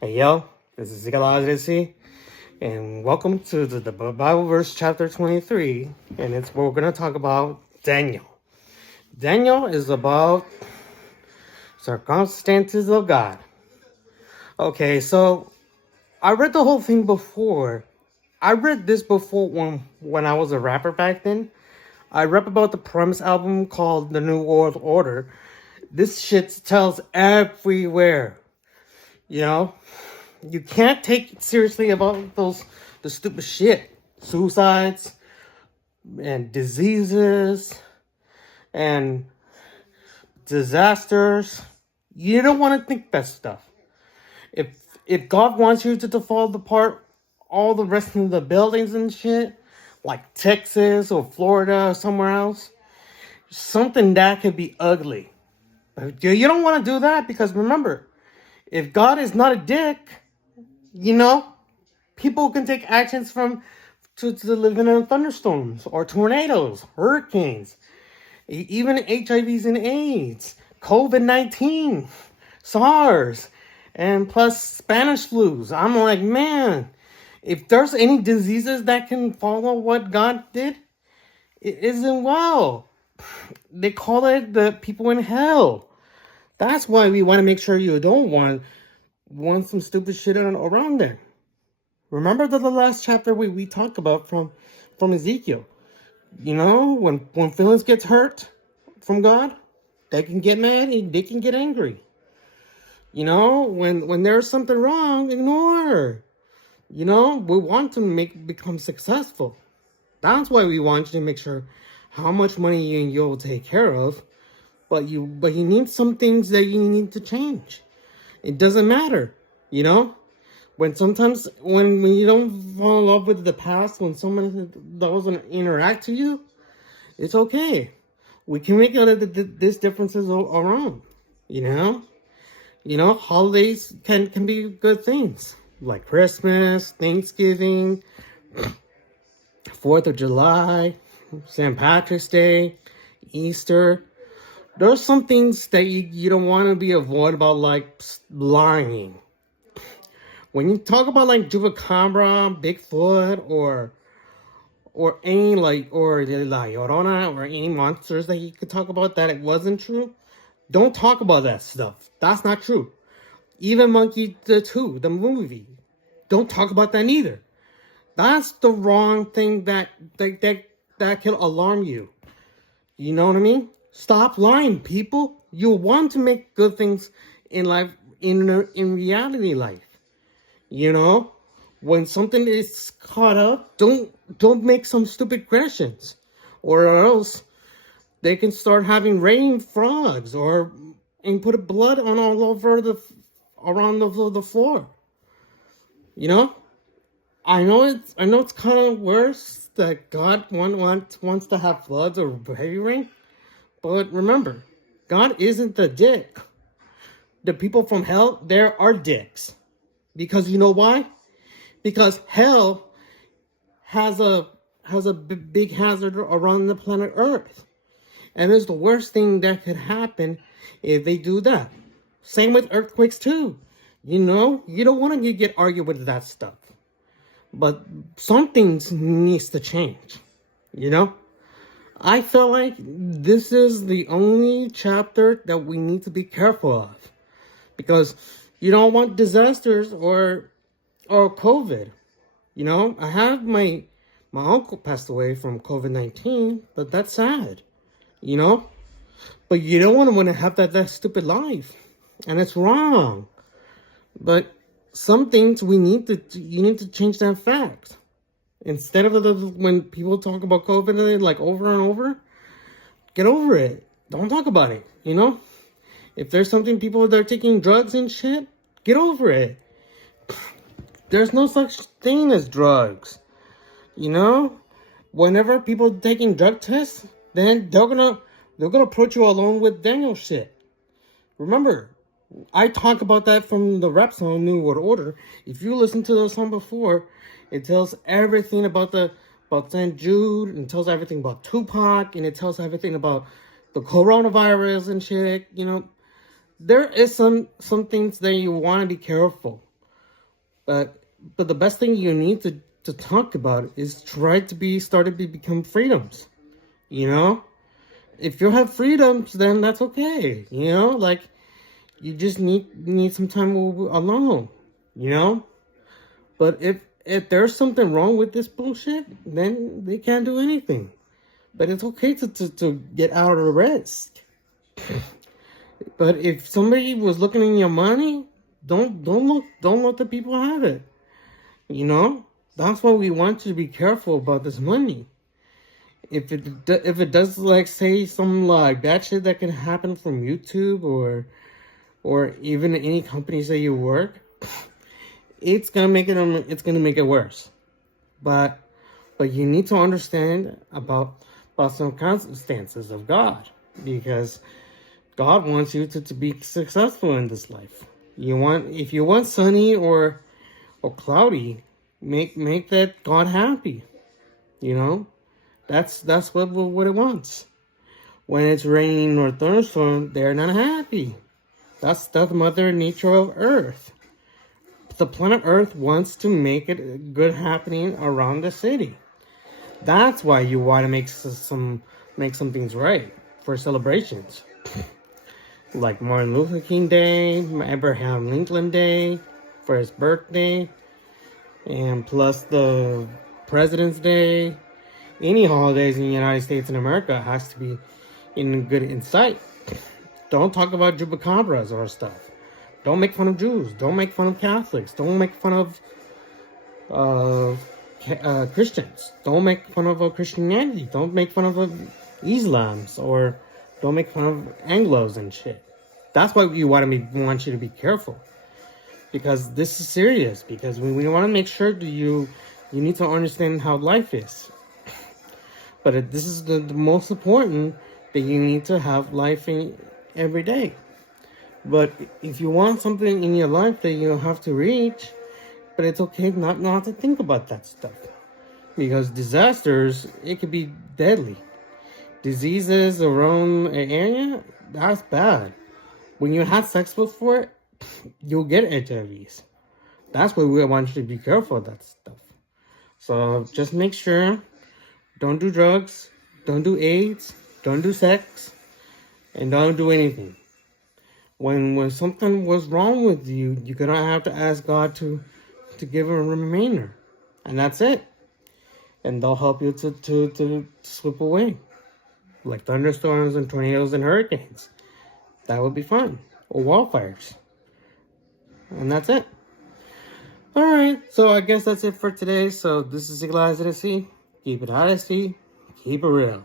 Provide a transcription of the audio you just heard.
Hey yo, this is Zigala and welcome to the Bible verse chapter 23, and it's where we're going to talk about Daniel. Daniel is about circumstances of God. Okay, so I read the whole thing before. I read this before when I was a rapper back then. I rap about the Premise album called The New World Order. This shit tells everywhere, you know? You can't take it seriously about the stupid shit. Suicides and diseases and disasters. You don't want to think that stuff. If God wants you to fall apart all the rest of the buildings and shit, like Texas or Florida or somewhere else, something that could be ugly. But you don't want to do that because remember, if God is not a dick, people can take actions to living in thunderstorms or tornadoes, hurricanes, even HIVs and AIDS, COVID-19, SARS, and plus Spanish flus. I'm like, man, if there's any diseases that can follow what God did, it isn't well. They call it the people in hell. That's why we want to make sure you don't want some stupid shit around there. Remember the last chapter we talked about from Ezekiel. When feelings gets hurt from God, they can get mad and they can get angry. When there's something wrong, ignore. We want to become successful. That's why we want you to make sure how much money you'll take care of. But you need some things that you need to change. It doesn't matter, When you don't fall in love with the past, when someone doesn't interact to you, it's okay. We can make these differences around, holidays can be good things, like Christmas, Thanksgiving, 4th of July, St. Patrick's Day, Easter. There's some things that you don't want to be avoided about, like lying. When you talk about like Chupacabra, Bigfoot, or any or the La Llorona, or any monsters that you could talk about that it wasn't true, don't talk about that stuff. That's not true. Even Monkey the 2, the movie, don't talk about that either. That's the wrong thing that can alarm you. You know what I mean? Stop lying, people. You want to make good things in life, in reality life. When something is caught up, don't make some stupid questions, or else they can start having rain frogs and put blood on all over around the floor. I know it's kind of worse that God wants to have floods or heavy rain, but remember, God isn't the dick. The people from hell, there are dicks. Because you know why? Because hell has a big hazard around the planet Earth. And it's the worst thing that could happen if they do that. Same with earthquakes too. You don't want to get argued with that stuff. But some things needs to change. I feel like this is the only chapter that we need to be careful of. Because you don't want disasters or COVID. I have my uncle passed away from COVID-19, but that's sad. But you don't want to have that stupid life, and it's wrong. But some things you need to change that fact. Instead of when people talk about COVID like over and over, get over it. Don't talk about it. If there's something people that are taking drugs and shit, get over it. There's no such thing as drugs. Whenever people taking drug tests, then they're gonna approach you along with Daniel shit. Remember, I talk about that from the rap song New World Order. If you listen to the song before, it tells everything about St. Jude, and it tells everything about Tupac, and it tells everything about the coronavirus and shit. There is some things that you want to be careful. But the best thing you need to talk about is try to become freedoms. You know? If you have freedoms, then that's okay. You know? Like, you just need some time alone. You know? But if there's something wrong with this bullshit, then they can't do anything. But it's okay to get out of the risk. But if somebody was looking in your money, don't let the people have it. You know, that's why we want you to be careful about this money. If it does, like, say some like bad shit that can happen from YouTube or even any companies that you work, it's gonna make it worse. But you need to understand about some circumstances of God, because God wants you to be successful in this life. If you want sunny or cloudy, make that God happy. You know, that's what it wants. When it's raining or thunderstorm, they're not happy. That's the Mother Nature of Earth. The planet Earth wants to make it good happening around the city. That's why you want to make some things right for celebrations. Like Martin Luther King Day, Abraham Lincoln Day for his birthday, and plus the President's Day. Any holidays in the United States and America has to be in good insight. Don't talk about chupacabras or stuff. Don't make fun of Jews. Don't make fun of Catholics. Don't make fun of Christians. Don't make fun of Christianity. Don't make fun of Islams, or don't make fun of Anglos and shit. That's why we want you to be careful, because this is serious. Because we want to make sure that you need to understand how life is. But this is the most important, that you need to have life in every day. But if you want something in your life that you have to reach, but it's okay not to think about that stuff. Because disasters, it could be deadly. Diseases around an area, that's bad. When you have sex before, you'll get HIVs. That's why we want you to be careful of that stuff. So just make sure, don't do drugs, don't do AIDS, don't do sex, and don't do anything. When something was wrong with you, you're gonna have to ask God to give a remainder, and that's it. And they'll help you to slip away, like thunderstorms and tornadoes and hurricanes. That would be fine, or wildfires, and that's it. All right, so I guess that's it for today. So this is Eagle Eyes at the Sea. Keep it honesty, keep it real.